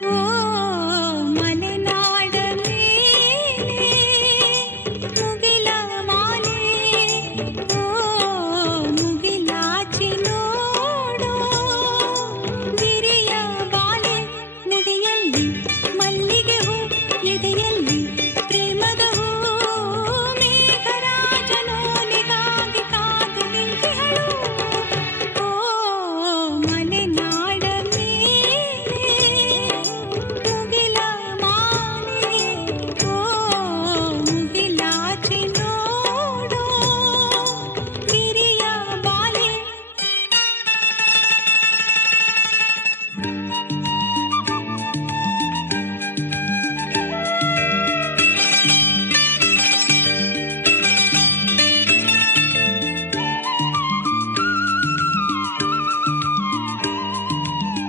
ಓ ಮಲೆನಾಡ ಮೇಲೆ ಮುಗಿಲ ಮಾಲೆ, ಓ ಮುಗಿಲಾಚಿ ನೋಡೋ ಗಿರಿಯ ಬಾಲೆ. ಮುಡಿಯಲ್ಲಿ ಮಲ್ಲಿಗೆ ಹೂ, ಎದೆಯಲ್ಲಿ ಪ್ರೇಮದ ಹೂ, ಮೇಘರಾಜನೋಲಿಗಾಗಿ ಕಾದು ನಿಂತಿಹಳು. ಓ ಮಲೆನಾಡ ಮೇಲೆ ಮುಗಿಲ ಮಾಲೆ, ಓ ಮುಗಿಲಾಚಿ ನೋಡೋ ಗಿರಿಯ ಬಾಲೆ.